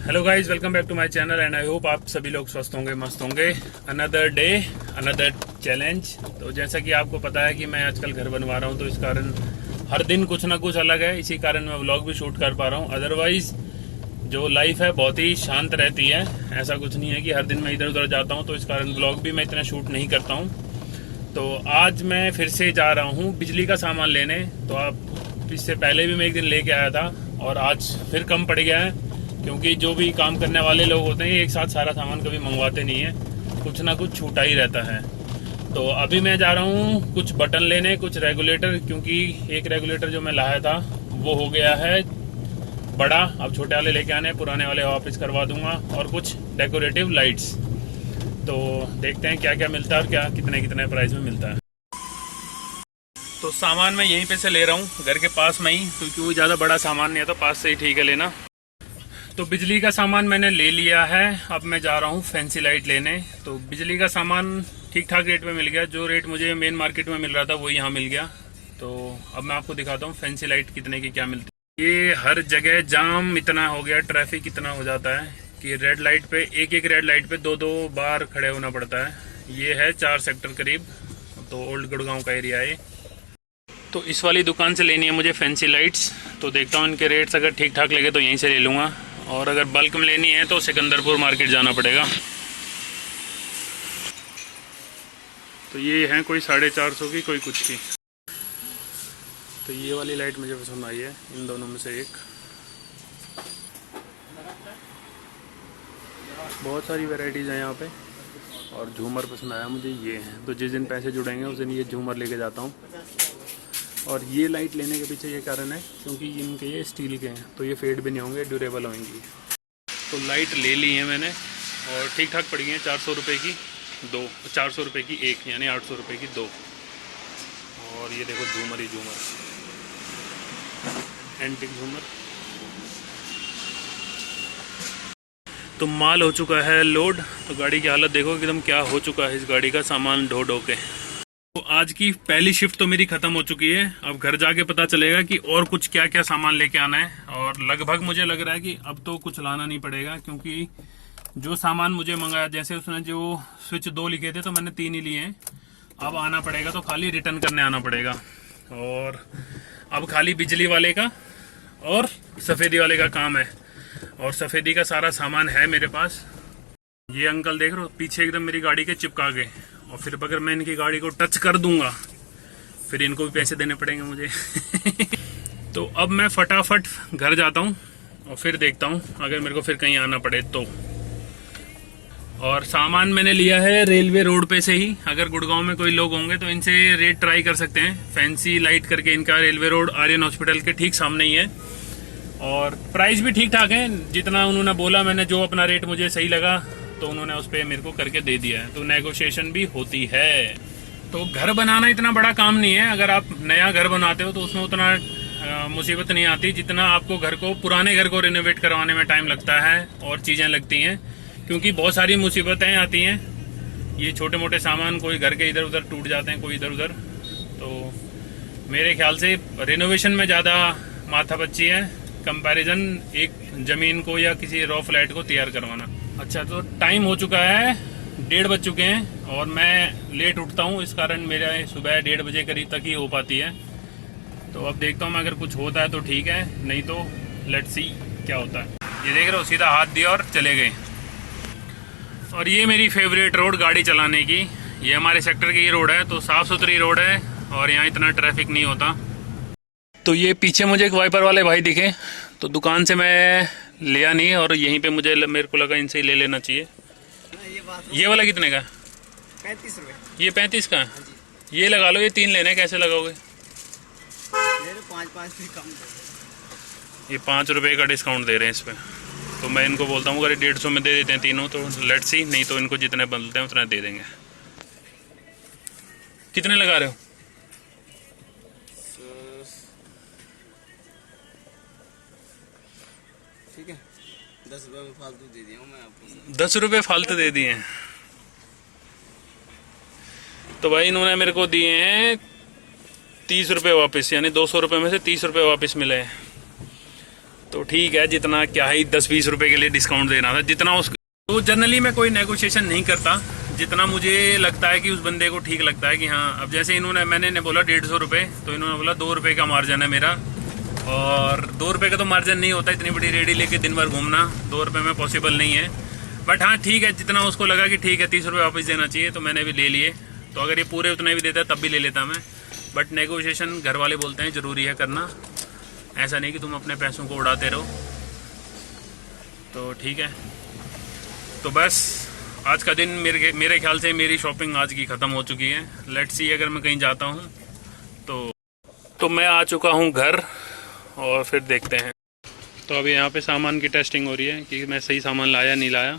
Hello guys, welcome back to my channel and I hope आप सभी लोग स्वस्थ होंगे, मस्त होंगे। Another day, another challenge. तो जैसा कि आपको पता है कि मैं आजकल घर बनवा रहा हूं, तो इस कारण हर दिन कुछ ना कुछ अलग है। इसी कारण मैं व्लॉग भी शूट कर पा रहा हूं। अदरवाइज जो लाइफ है बहुत ही शांत रहती है। ऐसा कुछ नहीं है कि हर दिन मैं इधर उधर जाता हूँ, तो इस कारण व्लॉग भी मैं इतना शूट नहीं करता हूँ। तो आज मैं फिर से जा रहा हूँ बिजली का सामान लेने। तो आप इससे पहले भी मैं एक दिन लेके आया था और आज फिर कम पड़ गया है, क्योंकि जो भी काम करने वाले लोग होते हैं एक साथ सारा सामान कभी मंगवाते नहीं है, कुछ ना कुछ छूटा ही रहता है। तो अभी मैं जा रहा हूँ कुछ बटन लेने, कुछ रेगुलेटर, क्योंकि एक रेगुलेटर जो मैं लाया था वो हो गया है बड़ा। अब छोटे वाले लेके आने, पुराने वाले वापस करवा दूंगा। और कुछ डेकोरेटिव लाइट्स। तो देखते हैं क्या क्या मिलता है और क्या कितने कितने प्राइस में मिलता है। तो सामान मैं यहीं पे से ले रहा हूँ, घर के पास में ही, क्योंकि वो ज़्यादा बड़ा सामान नहीं है, तो पास से ही ठीक है लेना। तो बिजली का सामान मैंने ले लिया है। अब मैं जा रहा हूँ फैंसी लाइट लेने। तो बिजली का सामान ठीक ठाक रेट में मिल गया। जो रेट मुझे मेन मार्केट में मिल रहा था वो यहाँ मिल गया। तो अब मैं आपको दिखाता हूँ फैंसी लाइट कितने की क्या मिलती है। ये हर जगह जाम इतना हो गया, ट्रैफिक इतना हो जाता है कि रेड लाइट पे, एक एक रेड लाइट पे दो दो बार खड़े होना पड़ता है। ये है 4 सेक्टर करीब, तो ओल्ड गुड़गांव का एरिया है। तो इस वाली दुकान से लेनी है मुझे फैंसी लाइट्स। तो देखता हूँ इनके रेट्स अगर ठीक ठाक लगे तो यहीं से ले लूँगा, और अगर बल्क में लेनी है तो सिकंदरपुर मार्केट जाना पड़ेगा। तो ये हैं कोई 450 की, कोई कुछ की। तो ये वाली लाइट मुझे पसंद आई है, इन दोनों में से एक। बहुत सारी वैरायटीज़ हैं यहाँ पे, और झूमर पसंद आया मुझे, ये हैं। तो जिस दिन पैसे जुड़ेंगे उस दिन ये झूमर लेके जाता हूँ। और ये लाइट लेने के पीछे ये कारण है क्योंकि इनके ये स्टील के हैं, तो ये फेड भी नहीं होंगे, ड्यूरेबल होंगी। तो लाइट ले ली है मैंने और ठीक ठाक पड़ गई है। 400 रुपये की दो, 400 रुपये की एक, यानी 800 रुपये की दो। और ये देखो झूमर ही झूमर, एंटिक झूमर। तो माल हो चुका है लोड। तो गाड़ी की हालत देखो एकदम क्या हो चुका है इस गाड़ी का, सामान ढो ढो के। तो आज की पहली शिफ्ट तो मेरी ख़त्म हो चुकी है। अब घर जाके पता चलेगा कि और कुछ क्या क्या सामान लेके आना है। और लगभग मुझे लग रहा है कि अब तो कुछ लाना नहीं पड़ेगा, क्योंकि जो सामान मुझे मंगाया, जैसे उसने जो स्विच 2 लिखे थे तो मैंने 3 ही लिए हैं। अब आना पड़ेगा तो खाली रिटर्न करने आना पड़ेगा। और अब खाली बिजली वाले का और सफ़ेदी वाले का काम है। और सफ़ेदी का सारा सामान है मेरे पास। ये अंकल देख रहे हो पीछे एकदम मेरी गाड़ी के चिपका गए, और फिर अगर मैं इनकी गाड़ी को टच कर दूंगा फिर इनको भी पैसे देने पड़ेंगे मुझे। तो अब मैं फटाफट घर जाता हूँ और फिर देखता हूँ अगर मेरे को फिर कहीं आना पड़े तो। और सामान मैंने लिया है रेलवे रोड पे से ही। अगर गुड़गांव में कोई लोग होंगे तो इनसे रेट ट्राई कर सकते हैं। फैंसी लाइट करके इनका रेलवे रोड आर्यन हॉस्पिटल के ठीक सामने ही है। और प्राइस भी ठीक ठाक है, जितना उन्होंने बोला, मैंने जो अपना रेट मुझे सही लगा तो उन्होंने उस पर मेरे को करके दे दिया है। तो नेगोशिएशन भी होती है। तो घर बनाना इतना बड़ा काम नहीं है। अगर आप नया घर बनाते हो तो उसमें उतना मुसीबत नहीं आती जितना आपको घर को, पुराने घर को रिनोवेट करवाने में टाइम लगता है और चीज़ें लगती हैं, क्योंकि बहुत सारी मुसीबतें आती हैं। ये छोटे मोटे सामान कोई घर के इधर उधर टूट जाते हैं, कोई इधर उधर। तो मेरे ख्याल से रिनोवेशन में ज़्यादा माथापच्ची है कंपैरिजन एक ज़मीन को या किसी रॉ फ्लैट को तैयार करवाना। अच्छा, तो टाइम हो चुका है, 1:30 बज चुके हैं और मैं लेट उठता हूँ, इस कारण मेरा सुबह 1:30 बजे करीब तक ही हो पाती है। तो अब देखता हूँ मैं, अगर कुछ होता है तो ठीक है, नहीं तो लेट्स सी क्या होता है। ये देख रहे हो, सीधा हाथ दिया और चले गए। और ये मेरी फेवरेट रोड गाड़ी चलाने की, ये हमारे सेक्टर की रोड है। तो साफ़ सुथरी रोड है और यहाँ इतना ट्रैफिक नहीं होता। तो ये पीछे मुझे एक वाइपर वाले भाई दिखे, तो दुकान से मैं लिया नहीं, और यहीं पे मेरे को लगा इनसे ही ले लेना चाहिए। ये वाला कितने का? 35 रुपये। ये 35 का? ये लगा लो, ये 3 लेने, कैसे लगाओगे? 5 कम। ये 5 रुपये का डिस्काउंट दे रहे हैं इस पर। तो मैं इनको बोलता हूँ अगर 150 में दे देते हैं तीनों तो लेट्स सी, नहीं तो इनको जितने बनते हैं उतना दे देंगे। कितने लगा रहे हो? ठीक है, 10 रुपये में फालतू दे दिया हूँ मैं आपको। 10 रुपये फालतू दे दिए हैं? तो भाई इन्होंने मेरे को दिए हैं 30 रुपये वापस, यानी 200 रुपये में से 30 रुपये वापस मिले हैं। तो ठीक है, जितना क्या ही 10-20 रुपए के लिए डिस्काउंट देना था, जितना उस तो जनरली मैं कोई नेगोशिएशन नहीं करता, जितना मुझे लगता है कि उस बंदे को ठीक लगता है कि हाँ। अब जैसे मैंने बोला 150 रुपये, तो इन्होंने बोला 2 रुपये का मार्जिन है मेरा, और 2 रुपये का तो मार्जिन नहीं होता, इतनी बड़ी रेडी लेके दिन भर घूमना 2 रुपये में पॉसिबल नहीं है। बट हाँ ठीक है, जितना उसको लगा कि ठीक है 30 रुपये वापस देना चाहिए, तो मैंने भी ले लिए। तो अगर ये पूरे उतने भी देता तब भी ले लेता मैं, बट नेगोशिएशन घर वाले बोलते हैं ज़रूरी है करना, ऐसा नहीं कि तुम अपने पैसों को उड़ाते रहो। तो ठीक है, तो बस आज का दिन मेरे ख्याल से मेरी शॉपिंग आज की ख़त्म हो चुकी है। लेट्स सी, अगर मैं कहीं जाता हूँ तो मैं आ चुका हूँ घर, और फिर देखते हैं। तो अभी यहाँ पे सामान की टेस्टिंग हो रही है कि मैं सही सामान लाया नहीं लाया।